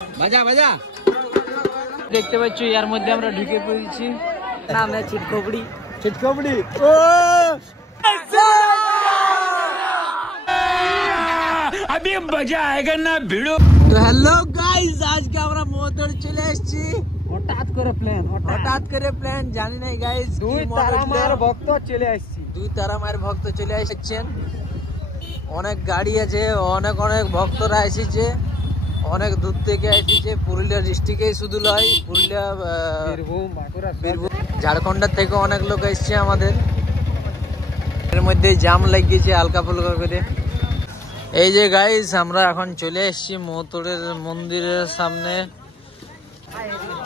বাজা বাজা দেখতে পাচ্ছ এর মধ্যে আমরা ঢুকে পড়েছি। নাম है चिटखोपड़ी। चिटखोपड़ी ओ अभी मजा आएगा ना भिड़ो। तो हेलो गाइस, আজকে আমরা মোটর চলে এসেছি। হঠাৎ করে প্ল্যান জানি নাই গাইস। দুই তারামার ভক্ত চলে আসছে। অনেক গাড়ি আছে, অনেক ভক্তরা এসেছে, অনেক দূর থেকে এসেছে। পুরুলিয়া ডিস্ট্রিক্টে শুধু নয়, পুরুলিয়া বীরভূম ঝাড়খণ্ডের থেকে অনেক লোক এসছে আমাদের। এর মধ্যে জাম লাগিয়েছে হালকা ফুলকা করে। এই যে গাইস, আমরা এখন চলে এসেছি মৌতড়ের মন্দিরের সামনে।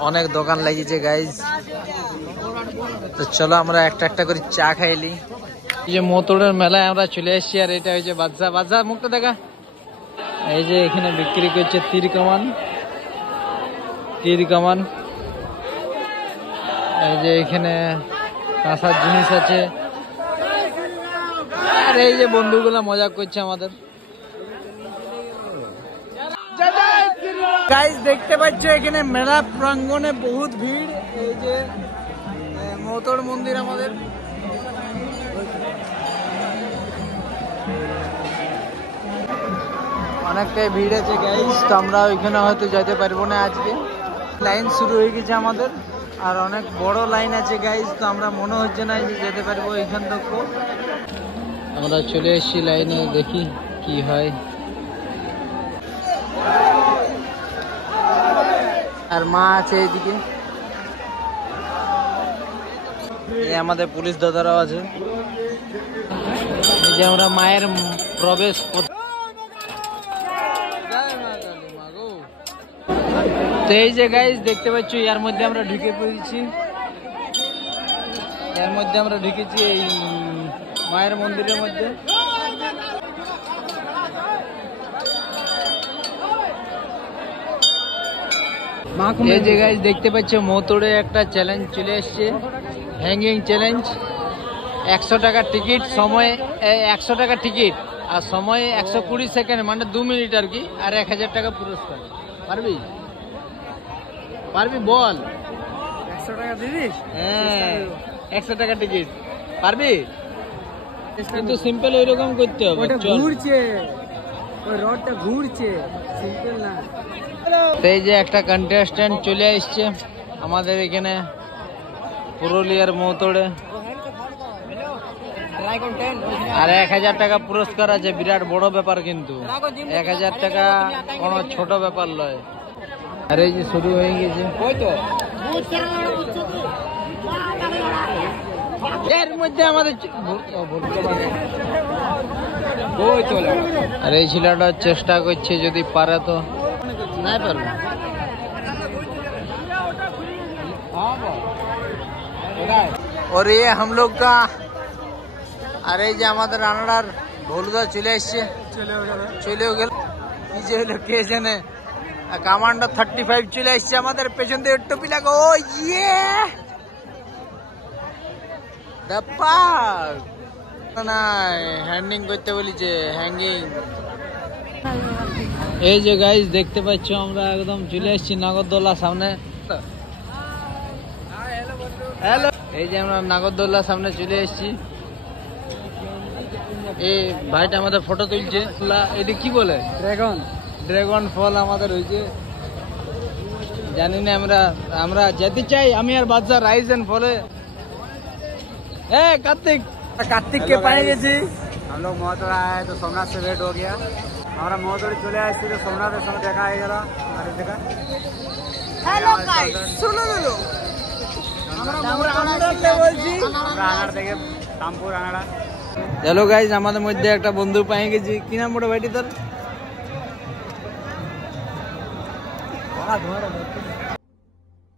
অনেক দোকান লাগিয়েছে গাইস। তো চলো আমরা একটা করে চা খাইলি। এই যে মৌতড়ের মেলায় আমরা চলে এসেছি। আর এটা হচ্ছে বাদশা মুখটা দেখা। এই যে এখানে বিক্রি করছে তীর কামান। এই যে এখানে কাঁসার জিনিস আছে। আর এই যে বন্ধুগুলা মজা করছে আমাদের। গাইস দেখতে পাচ্ছ এখানে মেলা প্রাঙ্গণে বহুত ভিড়। এই যে মৌতড় মন্দির আমাদের। অনেকটাই ভিড় আছে গাইস। তো আমরা ওইখানে হয়তো যেতে পারবো না আজকে। লাইন শুরু হয়ে গেছে আমাদের, আর অনেক বড় লাইন আছে গাইস। তো আমরা মনে হচ্ছে না যে যেতে পারবো এইখান থেকে। আমরা চলে এসেছি লাইনে, দেখি কি হয়। আর মা আছে এইদিকে। এই আমাদের পুলিশ দাদারাও আছে। এই যে আমরা মায়ের প্রবেশ। তো এই যে গাইস দেখতে পাচ্ছ এর মধ্যে আমরা ঢুকে পড়েছি। এই মায়ের মন্দিরের মধ্যে। এই যে গাইস দেখতে পাচ্ছ মৌতড়ে একটা চ্যালেঞ্জ চলে এসছে, হ্যাঙ্গিং চ্যালেঞ্জ। 100 টাকা টিকিট, সময় 100 টাকা টিকিট, আর সময় 120 সেকেন্ড, মানে 2 মিনিট আর কি। আর 1000 টাকা পুরস্কার। পারবি বল? 100 টাকা দিবি? হ্যাঁ, 100 টাকা টিকিট। পারবি? কিন্তু সিম্পল ওইরকম করতে হবে। ঘুরছে, ওই রডটা ঘুরছে, সিম্পল না। এই যে একটা কন্টেস্ট্যান্ট চলে আসছে আমাদের এখানে পুরুলিয়ার মৌতড়ে। আর 1000 টাকা পুরস্কার আছে। বিরাট বড় ব্যাপার কিন্তু। 1000 টাকা কোনো ছোট ব্যাপার নয়। আর এই যে শুরু হয়ে গেছে। এর মধ্যে আমাদের আর এই ছেলেটা চেষ্টা করছে, যদি পারে তো। नहीं पारबो। और ये हम लोग का, अरे जे हमारे रानाडार भोलुदा चले गए। যে লোকেশন কমান্ডো 35 চলে আসছে আমাদের পেছন দিয়ে টুপি লাগা। ও ইয়ে দাপা না, হ্যান্ডিং করতে বলেছে, হ্যাঙ্গিং। এই যে গাইস দেখতে পাচ্ছ আমরা একদম চলে এসেছি নাগরদোলার সামনে। হ্যালো, এই যে আমরা নাগরদোলার সামনে চলে এসেছি। এই ভাইটা আমাদের ফটো তুলছে। এটা কি বলে? ড্রাগন ফল আমাদের হয়েছে। জানি না, আমরা যেতে চাই। আমি আর বাদশা রাইস এন্ড ফলে। कार्तिक के पाए गए। हम लोग मौतड़ा आए तो सोमनाथ से भेंट हो गया। हमारा मौतड़ी चले आए तो सोमनाथ समय देखा है जरा। देखा हेलो गाइस, सुनो चलो गाइस, আমাদের মধ্যে একটা বন্ধু পেয়ে গেছি। কি নাম বড় ভাইটি তোর?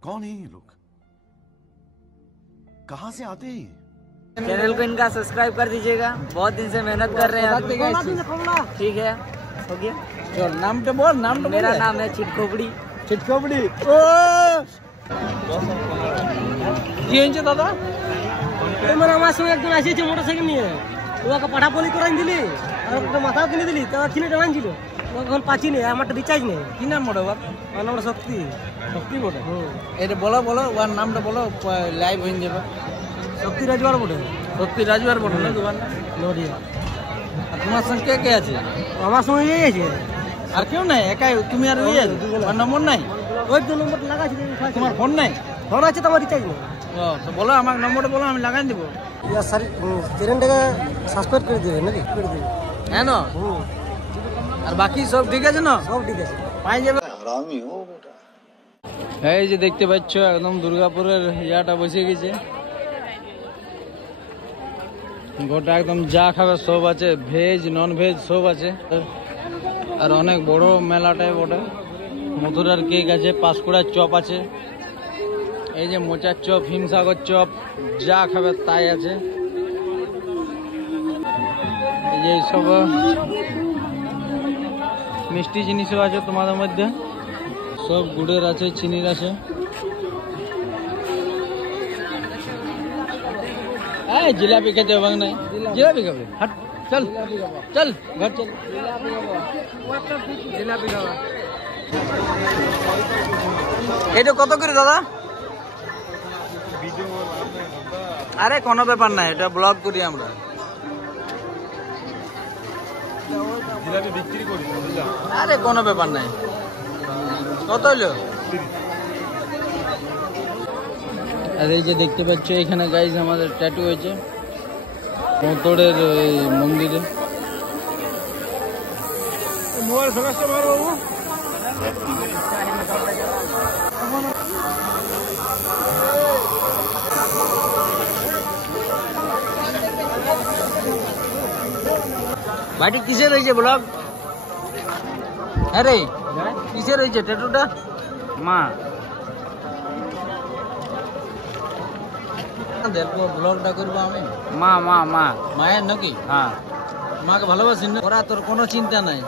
कौन है ये लोग? कहां से आते हैं? चैनल को इनका सब्सक्राइब कर दीजिएगा। बहुत दिन से मेहनत कर रहे हैं। ठीक है, हो गया। चल नाम तो बोल। मेरा नाम है चिटखोपड़ी। ओ কি হয়েছে দাদা? তোমার আমার সঙ্গে একজন আসিছে মোটরসাইকেল নিয়ে। তোমাকে পাঠা বলি করে দিলি আর একটা মাথাও কিনে দিলি তো কিনে টানান ছিল তোমাকে এখন পাচ্ছি না আমারটা রিচার্জ নেই কি নাম ওটা ওর? আমার নামটা শক্তি শক্তি বটে। এটা বলো বলো ওর নামটা বলো, লাইভ হয়ে যাবে। শক্তি রাজবার বটে। সত্যি রাজুয়ার বটে না দোকানটা? নদিয়া। আর তোমার সঙ্গে কে কে আছে? আমার সঙ্গে এই আছে আর কেউ নাই, একাই তুমি আর ওই আছে? ওর নম্বর নাই? ওই তো নম্বরটা লাগাচ্ছি তোমার ফোন নাই? ফোন আছে তোমার রিচার্জ নেই। ও তো বলো আমার নম্বরটা বলো, আমি লাগাই দেবো। ইয়ার সারি চ্যানেলটাকে সাবস্ক্রাইব করে দিবে নাকি? করে দিবে। হ্যাঁ না? আর বাকি সব ঠিক আছে না? সব ঠিক আছে। পাই যাবে। এই যে দেখতে পাচ্ছ একদম দুর্গাপুরের ইয়াটা বসে গেছে, গোটা একদম যা খাবে সব আছে, ভেজ নন ভেজ সব আছে। আর অনেক বড় মেলাটাই বটে। মথুরার কেক আছে, পাঁশকুড়ার চপ আছে, এই যে মোচার চপ, হিমসাগর চপ, যা খাবে তাই আছে। এই যে সব মিষ্টি জিনিসও আছে তোমাদের মধ্যে, সব গুড়ের আছে, চিনির আছে। এই জিলাপি খেতে হবে নাই? জিলাপি খাবে? হাট চল চল ঘর চল, জিলাপি খাওয়া। এটা কত করে দাদা? আরে কোনো ব্যাপার নাই, এটা ব্লগ করি আমরা। জিলাপি বিক্রি করি। আরে কোনো ব্যাপার নাই। কত হইলো? আর এই যে দেখতে পাচ্ছ এখানে গাইজ আমাদের ট্যাটু হয়েছে মোতড়ের মন্দিরে। মোবাইল ফেলাসটা মার বাবু। ভাইটি কিসের রয়েছে ব্লগ? আরে কিসের রয়েছে ট্যাটুটা? মা দেখবো ব্লগটা করবো আমি। মা মা মা মায়ের নাকি? হ্যাঁ, মাকে ভালোবাসি না? ওরা তোর কোনো চিন্তা নাই।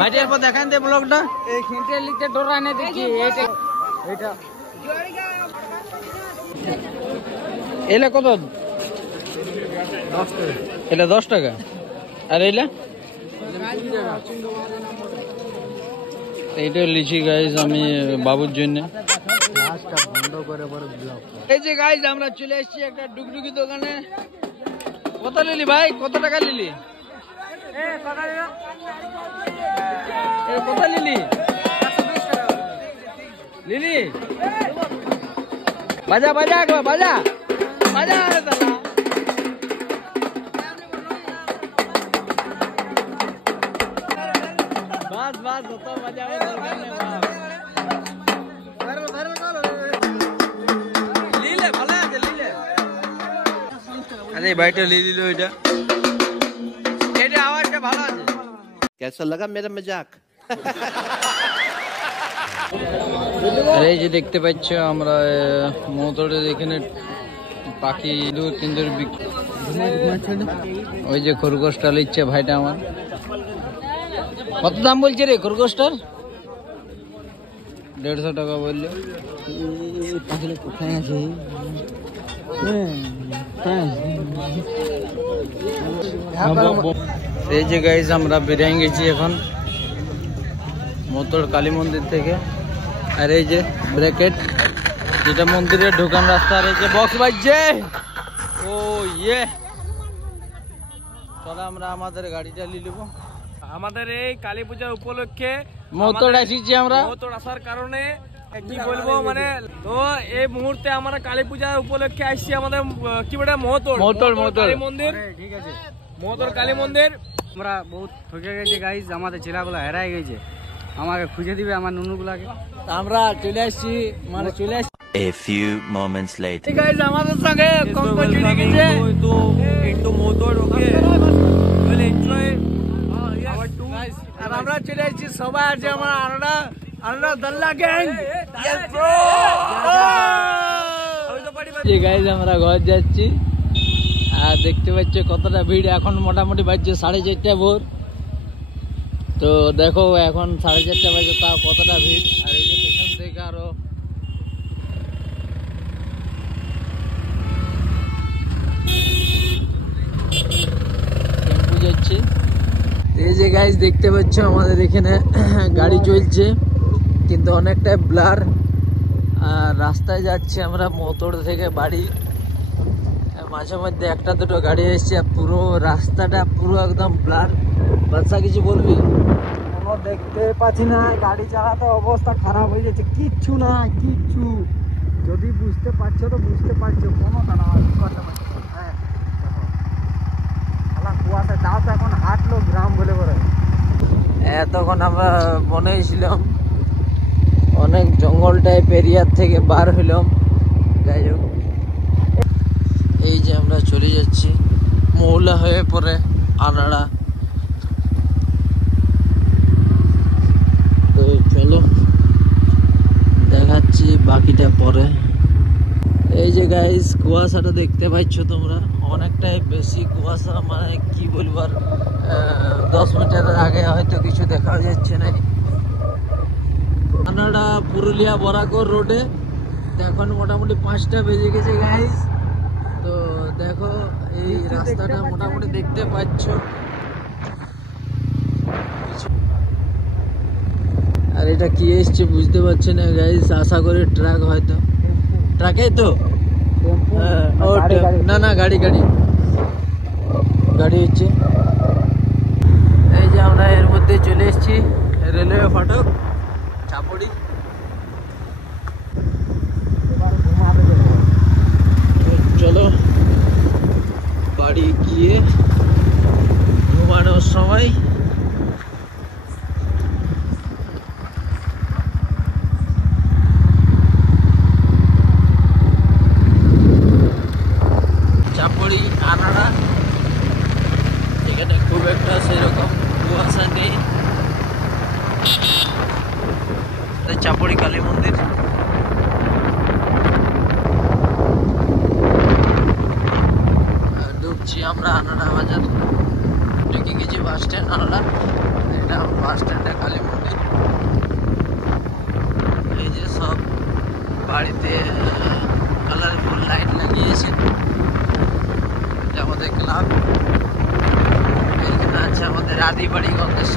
ভাইটি এরপর দেখান দে ব্লগটা। এই খিনতে লিখতে ডোরা এনে দিচ্ছি। এটা এলা কত? 10 টাকা। এটা 10 টাকা। আর এইলা? এইটা লিচি গাইজ আমি বাবুর জন্য। এই যে গাইজ আমরা চলে এসেছি একটা ডুগডুগি দোকানে। কত নিলি ভাই? কত টাকা নিলি? কত নিলি? লিলি বাজা বাজা বাজা বাজা। বাস বাস যত মজা হবে দরকার নেই। লিলে ভালো আছে লিলে। আরে ভাইটা লিলি লো, এটা এটা আওয়াজটা ভালো আছে। कैसा लगा मेरा मजाक? আর এই যে দেখতে পাচ্ছ আমরা মোতরের এখানে পাখি তিনদের ওই যে খরগোশটা লিখছে ভাইটা আমার। কত দাম বলছে রে খরগোশটার? 150 টাকা বললো। কোথায় আছে? এই যে গাইজ আমরা বেরিয়ে গেছি এখন মোতর কালী মন্দির থেকে। আর এই যে ব্র্যাকেট, যেটা মন্দিরের ঢোকান রাস্তা। আর এই যে বক্স বাজছে। ও ইয়ে, চলো আমরা আমাদের গাড়িটা নিয়ে নেবো। আমাদের এই কালী পূজা উপলক্ষে মোতর আসিছি আমরা। মোতর আসার কারণে কি বলবো, মানে তো এই মুহূর্তে আমরা কালী পূজা উপলক্ষে আসছি আমাদের কি বলে মোতর কালী মন্দির। ঠিক আছে, মোতর কালী মন্দির। আমরা বহুত ঠকে গেছি গাইজ, আমাদের ছেলেগুলো হেরাই গেছে, আমাকে খুঁজে দিবে আমার নুনুগুলাকে। আমরা চলে আসছি, মানে চলে আসছি। A few moments later. Guys আমাদের সঙ্গে কঙ্কর জুড়ে গেছে তো ইনটু মোতর। Okay well enjoy our tour. আর আমরা চলে আসছি সবাই আছে আমার আরনা দল্লা গ্যাং। Yes bro. এই গাইজ আমরা ঘর যাচ্ছি। আর দেখতে পাচ্ছ কতটা ভিড়। এখন মোটামুটি বাজছে 4:30 ভোর। তো দেখো এখন 4:30 বাজে, তাও কতটা ভিড়। আর এই যে পেছন থেকে আরো যাচ্ছে। এই যে গাইস দেখতে পাচ্ছ আমাদের এখানে গাড়ি চলছে কিন্তু অনেকটাই ব্লার। আর রাস্তায় যাচ্ছি আমরা মোটর থেকে বাড়ি, মাঝে মধ্যে একটা দুটো গাড়ি এসছে, পুরো রাস্তাটা পুরো একদম ব্লার। বাচ্চা কিছু বলবি? কোনো দেখতে পাচ্ছি না, গাড়ি চালাতে অবস্থা খারাপ হয়ে যাচ্ছে, কিচ্ছু না কিচ্ছু। যদি বুঝতে পারছো তো বুঝতে পারছো, কোনো কারণ করতে পারছো। হ্যাঁ দেখো কুয়াশা তাও তো এখন হাঁটলো গ্রাম বলে করে। এতক্ষণ আমরা মনেই ছিলাম অনেক জঙ্গল টাইপ এরিয়ার থেকে বার হইলাম। যাই হোক, এই যে আমরা চলে যাচ্ছি মৌলা হয়ে পরে আনাড়া। তো চলো দেখাচ্ছি বাকিটা পরে। এই যে গাইস কুয়াশাটা দেখতে পাচ্ছ তোমরা, অনেকটাই বেশি কুয়াশা, মানে কি বলবো আর 10 মিটারের আগে হয়তো কিছু দেখা যাচ্ছে না। আনাড়া পুরুলিয়া বরাকর রোডে এখন মোটামুটি 5টা বেজে গেছে গাইস। তো দেখো এই রাস্তাটা মোটামুটি দেখতে পাচ্ছ। আর এটা কি এসছে বুঝতে পারছি না গাইস, আশা করি ট্রাক, হয়তো ট্রাকেই তো। না না গাড়ি গাড়ি গাড়ি হচ্ছে। এই যে আমরা এর মধ্যে চলে এসেছি রেলওয়ে ফাটক চাপড়ি। চলো বাড়ি গিয়ে ঘুমানোর সময় চাপড়ি আনাড়া, এখানে খুব একটা সেরকম কুয়াশা নেই। চাপড়ি কালী মন্দির। ঢুকছি আমরা আনাড়া বাজার, ঢুকে গেছি বাস স্ট্যান্ড আনাড়া। এটা বাস স্ট্যান্ডে কালী মন্দির। এই যে সব বাড়িতে কালারফুল লাইট লাগিয়েছে, এটা আমাদের ক্লাব। এখানে আছে আমাদের আদিবাড়ি গণেশ।